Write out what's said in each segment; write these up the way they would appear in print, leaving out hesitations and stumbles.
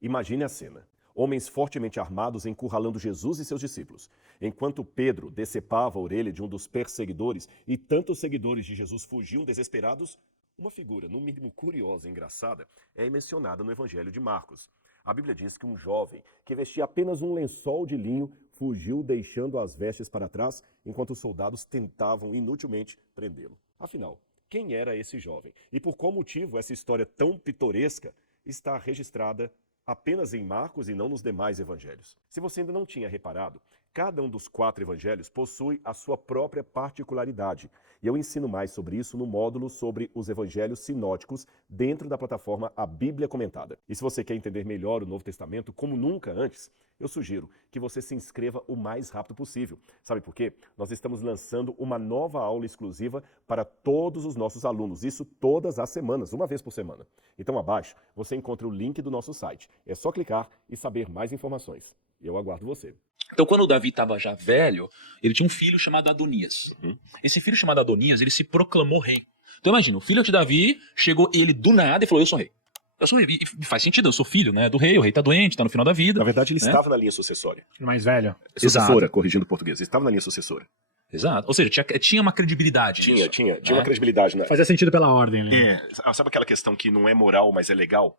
Imagine a cena. Homens fortemente armados encurralando Jesus e seus discípulos. Enquanto Pedro decepava a orelha de um dos perseguidores e tantos seguidores de Jesus fugiam desesperados, uma figura, no mínimo curiosa e engraçada, é mencionada no Evangelho de Marcos. A Bíblia diz que um jovem que vestia apenas um lençol de linho fugiu deixando as vestes para trás, enquanto os soldados tentavam inutilmente prendê-lo. Afinal, quem era esse jovem? E por qual motivo essa história tão pitoresca está registrada apenas em Marcos e não nos demais evangelhos? Se você ainda não tinha reparado, cada um dos 4 evangelhos possui a sua própria particularidade. E eu ensino mais sobre isso no módulo sobre os evangelhos sinóticos dentro da plataforma A Bíblia Comentada. E se você quer entender melhor o Novo Testamento como nunca antes, eu sugiro que você se inscreva o mais rápido possível. Sabe por quê? Nós estamos lançando uma nova aula exclusiva para todos os nossos alunos, isso todas as semanas, uma vez por semana. Então abaixo você encontra o link do nosso site. É só clicar e saber mais informações. Eu aguardo você. Então, quando o Davi estava já velho, ele tinha um filho chamado Adonias. Esse filho chamado Adonias, ele se proclamou rei. Então, imagina, o filho de Davi chegou ele do nada e falou, eu sou rei. Eu sou rei. E faz sentido, eu sou filho, né, do rei, o rei tá doente, tá no final da vida. Na verdade, ele né? estava na linha sucessória. Mais velho. Sucessora, corrigindo o português. Ele estava na linha sucessória. Exato. Ou seja, tinha uma credibilidade. Tinha uma credibilidade. Fazia sentido pela ordem, né? Sabe aquela questão que não é moral, mas é legal?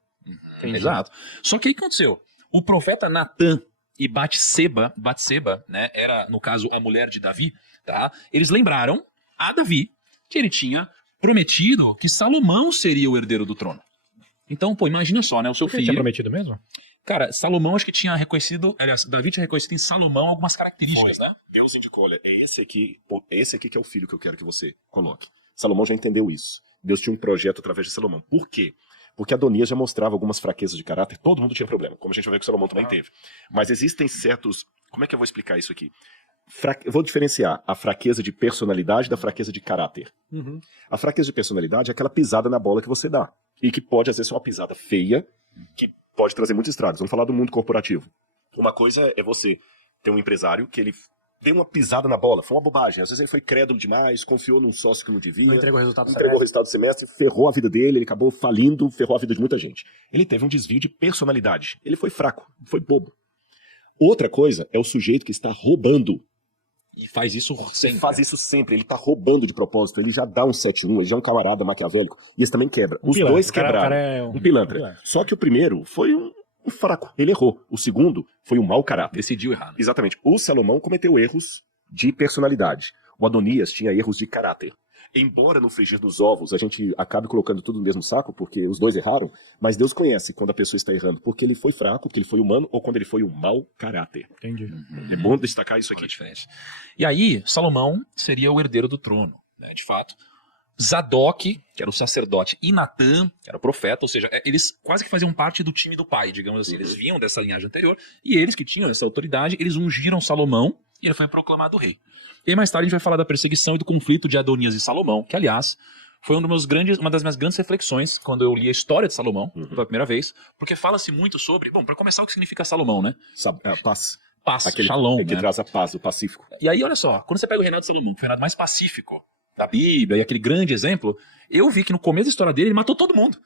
Exato. Só que aí o que aconteceu? O profeta Natan e Batseba, né, era, no caso, a mulher de Davi, tá? Eles lembraram a Davi que ele tinha prometido que Salomão seria o herdeiro do trono. Então, pô, imagina só, né, o seu Por que ele filho... tinha prometido mesmo? Cara, Salomão acho que tinha reconhecido, aliás, Davi tinha reconhecido em Salomão algumas características, né? Deus indicou, olha, é esse aqui que é o filho que eu quero que você coloque. Salomão já entendeu isso. Deus tinha um projeto através de Salomão. Por quê? Porque Adonias já mostrava algumas fraquezas de caráter, todo mundo tinha problema, como a gente vai ver que Salomão também teve. Mas existem certos... Como é que eu vou explicar isso aqui? Eu vou diferenciar a fraqueza de personalidade da fraqueza de caráter. A fraqueza de personalidade é aquela pisada na bola que você dá. E que pode, às vezes, ser uma pisada feia, que pode trazer muitos estragos. Vamos falar do mundo corporativo. Uma coisa é você ter um empresário que ele deu uma pisada na bola, foi uma bobagem. Às vezes ele foi crédulo demais, confiou num sócio que não devia. Não entregou o resultado do entregou o resultado do semestre, ferrou a vida dele, ele acabou falindo, ferrou a vida de muita gente. Ele teve um desvio de personalidade. Ele foi fraco, foi bobo. Outra coisa é o sujeito que está roubando. E faz isso sempre. Ele faz isso sempre, ele tá roubando de propósito, ele já dá um 7-1, ele já é um camarada maquiavélico, e esse também quebra. Os dois quebraram. O cara é um pilantra. Só que o primeiro foi um fraco, ele errou. O segundo foi um mau caráter. Decidiu errar. Exatamente. O Salomão cometeu erros de personalidade. O Adonias tinha erros de caráter. Embora no frigir dos ovos a gente acabe colocando tudo no mesmo saco, porque os dois erraram, mas Deus conhece quando a pessoa está errando, porque ele foi fraco, porque ele foi humano, ou quando ele foi um mau caráter. Entendi. É bom destacar isso aqui. Diferente. E aí, Salomão seria o herdeiro do trono, né, de fato. Zadok, que era o sacerdote, e Natan, que era o profeta, ou seja, eles quase que faziam parte do time do pai, digamos assim. Eles vinham dessa linhagem anterior, e eles que tinham essa autoridade, eles ungiram Salomão, e ele foi proclamado rei. E aí mais tarde a gente vai falar da perseguição e do conflito de Adonias e Salomão, que aliás foi uma das minhas grandes reflexões quando eu li a história de Salomão pela primeira vez, porque fala-se muito sobre, bom, para começar, o que significa Salomão, né? Paz. Paz, Aquele shalom, que né? traz a paz, o pacífico. E aí, olha só, quando você pega o reinado de Salomão, que foi o reinado mais pacífico da Bíblia, e aquele grande exemplo, eu vi que no começo da história dele, ele matou todo mundo.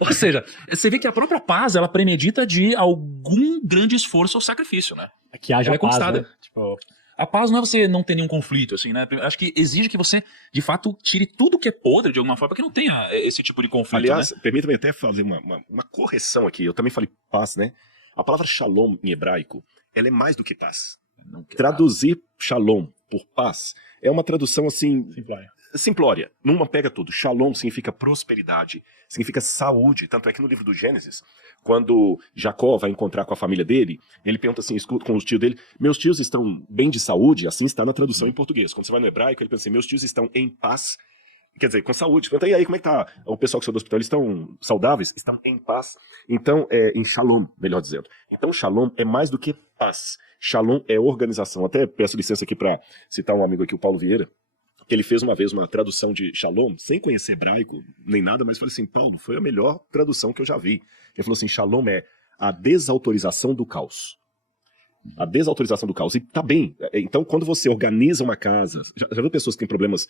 Ou seja, você vê que a própria paz, ela premedita de algum grande esforço ou sacrifício, né? Que haja Ela é paz, conquistada. né? Tipo... A paz não é você não ter nenhum conflito, assim, né? Acho que exige que você, de fato, tire tudo que é podre de alguma forma, para que não tenha esse tipo de conflito, Aliás, né? permita-me até fazer uma correção aqui. Eu também falei paz, né? A palavra shalom em hebraico, ela é mais do que paz. Traduzir shalom por paz é uma tradução assim... simplória. Não pega tudo. Shalom significa prosperidade, significa saúde. Tanto é que no livro do Gênesis, quando Jacó vai encontrar com a família dele, ele pergunta assim, escuta com os tios dele, meus tios estão bem de saúde? Assim está na tradução em português. Quando você vai no hebraico, ele pensa assim, meus tios estão em paz, quer dizer, com saúde. Pergunta, e aí, como é que tá o pessoal que saiu do hospital? Eles estão saudáveis? Estão em paz? Então, em shalom, melhor dizendo. Então, shalom é mais do que paz. Shalom é organização. Até peço licença aqui para citar um amigo aqui, o Paulo Vieira, que ele fez uma vez uma tradução de Shalom, sem conhecer hebraico nem nada, mas falei assim, Paulo, foi a melhor tradução que eu já vi. Ele falou assim, Shalom é a desautorização do caos. A desautorização do caos. E tá bem. Então, quando você organiza uma casa... Já viu pessoas que têm problemas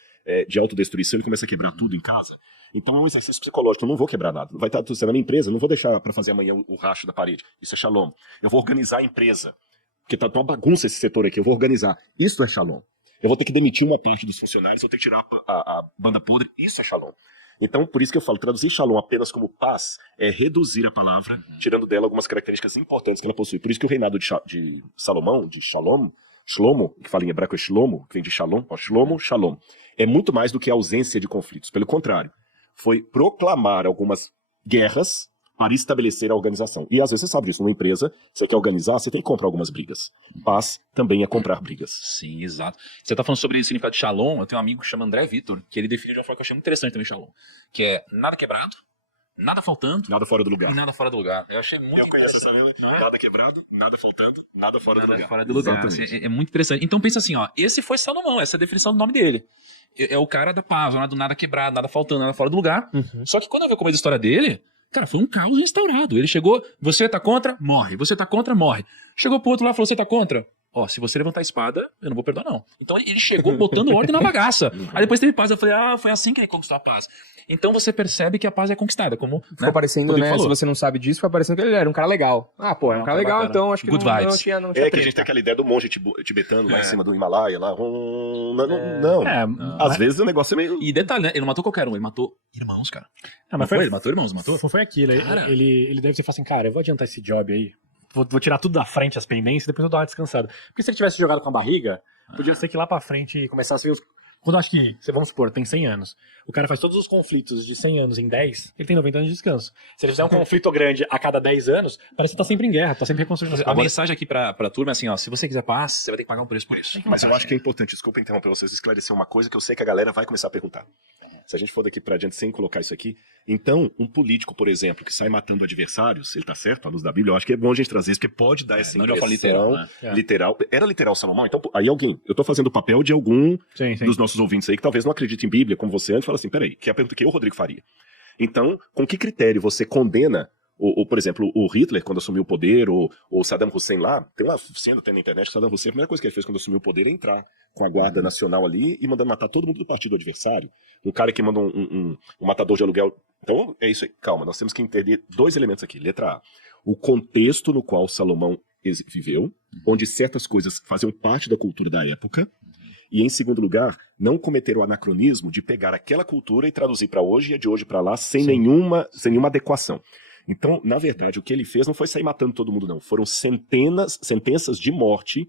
de autodestruição e começam a quebrar tudo em casa? Então é um exercício psicológico. Eu não vou quebrar nada. Vai estar tudo sendo na minha empresa. Eu não vou deixar para fazer amanhã o racho da parede. Isso é shalom. Eu vou organizar a empresa. Porque tá uma bagunça esse setor aqui. Eu vou organizar. Isso é shalom. Eu vou ter que demitir uma parte dos funcionários. Eu vou ter que tirar a banda podre. Isso é shalom. Então, por isso que eu falo, traduzir shalom apenas como paz é reduzir a palavra, tirando dela algumas características importantes que ela possui. Por isso que o reinado de Salomão, de Shlomo, que fala em hebraico é Shlomo, que vem de Shalom, Shlomo, Shalom, é muito mais do que a ausência de conflitos. Pelo contrário, foi proclamar algumas guerras para estabelecer a organização. E às vezes você sabe disso, numa empresa, você quer organizar, você tem que comprar algumas brigas. Paz também é comprar brigas. Sim, exato. Você tá falando sobre o significado de shalom, eu tenho um amigo que chama André Vitor, que ele define de uma forma que eu achei muito interessante também shalom, que é nada quebrado, nada faltando, Nada fora do lugar. e nada fora do lugar. Eu achei muito conheço essa vida. Não é? Nada quebrado, nada faltando, nada fora do nada lugar. fora do lugar. Exatamente. Assim, é muito interessante. Então pensa assim, ó, esse foi Salomão, essa é a definição do nome dele. É o cara da paz, do nada quebrado, nada faltando, nada fora do lugar. Só que quando eu vi como a história dele, cara, foi um caos instaurado. Ele chegou, você tá contra, morre. Você tá contra, morre. Chegou pro outro lá e falou, você tá contra? Ó, se você levantar a espada, eu não vou perdoar, não. Então ele chegou botando ordem na bagaça. Aí depois teve paz. Eu falei, foi assim que ele conquistou a paz. Então você percebe que a paz é conquistada. Como Ficou parecendo, Rodrigo né? falou. Se você não sabe disso, ficou parecendo que ele era um cara legal. Ah, pô, é um cara legal, bacana. então acho que Good não vibes. tinha Que a gente treta. tem aquela ideia do monge tibetano lá em cima do Himalaia, lá. Não. Às vezes o negócio é meio... E detalhe, né? Ele não matou qualquer um, ele matou irmãos, cara. Ah, Mas foi? Ele matou irmãos, matou? Foi aquilo. Cara. Ele deve ter falado assim, cara, eu vou adiantar esse job aí. Vou tirar tudo da frente, as pendências, depois eu dou uma descansada. Porque se ele tivesse jogado com a barriga, podia ser que lá pra frente começasse a ver os... Quando eu acho que, vamos supor, tem 100 anos. O cara faz todos os conflitos de 100 anos em 10, ele tem 90 anos de descanso. Se ele fizer um conflito grande a cada 10 anos, parece que tá sempre em guerra, tá sempre reconstruindo as A coisas. mensagem aqui pra turma é assim, ó, se você quiser paz, você vai ter que pagar um preço por isso. Mas eu acho que é importante, desculpa interromper vocês, esclarecer uma coisa que eu sei que a galera vai começar a perguntar. Se a gente for daqui pra adiante sem colocar isso aqui, então, um político, por exemplo, que sai matando adversários, ele tá certo, à luz da Bíblia, eu acho que é bom a gente trazer isso, porque pode dar essa não de uma forma impressão literal, né? literal. Era literal Salomão? Então, aí alguém, eu tô fazendo o papel de algum Sim. dos nossos ouvintes aí, que talvez não acredite em Bíblia, como você antes, fala assim, peraí, que é a pergunta que eu, Rodrigo, faria. Então, com que critério você condena, por exemplo, o Hitler, quando assumiu o poder, ou Saddam Hussein lá, tem uma cena até na internet que Saddam Hussein, a primeira coisa que ele fez quando assumiu o poder é entrar com a Guarda Nacional ali e mandando matar todo mundo do partido adversário. Um cara que manda um matador de aluguel. Então, é isso aí. Calma, nós temos que entender dois elementos aqui. Letra A, o contexto no qual Salomão viveu, onde certas coisas faziam parte da cultura da época. E, em segundo lugar, não cometer o anacronismo de pegar aquela cultura e traduzir para hoje e de hoje para lá sem nenhuma adequação. Então, na verdade, o que ele fez não foi sair matando todo mundo, não. Foram sentenças de morte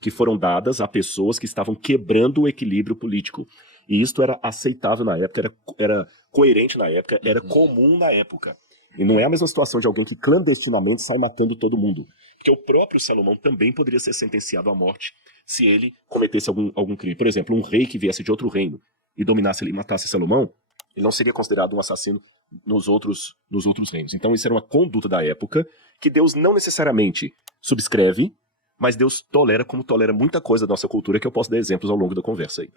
que foram dadas a pessoas que estavam quebrando o equilíbrio político. E isto era aceitável na época, era coerente na época, era comum na época. E não é a mesma situação de alguém que clandestinamente sai matando todo mundo. Porque o próprio Salomão também poderia ser sentenciado à morte se ele cometesse algum crime. Por exemplo, um rei que viesse de outro reino e dominasse ele e matasse Salomão, ele não seria considerado um assassino nos outros reinos. Então isso era uma conduta da época que Deus não necessariamente subscreve, mas Deus tolera como tolera muita coisa da nossa cultura que eu posso dar exemplos ao longo da conversa aí.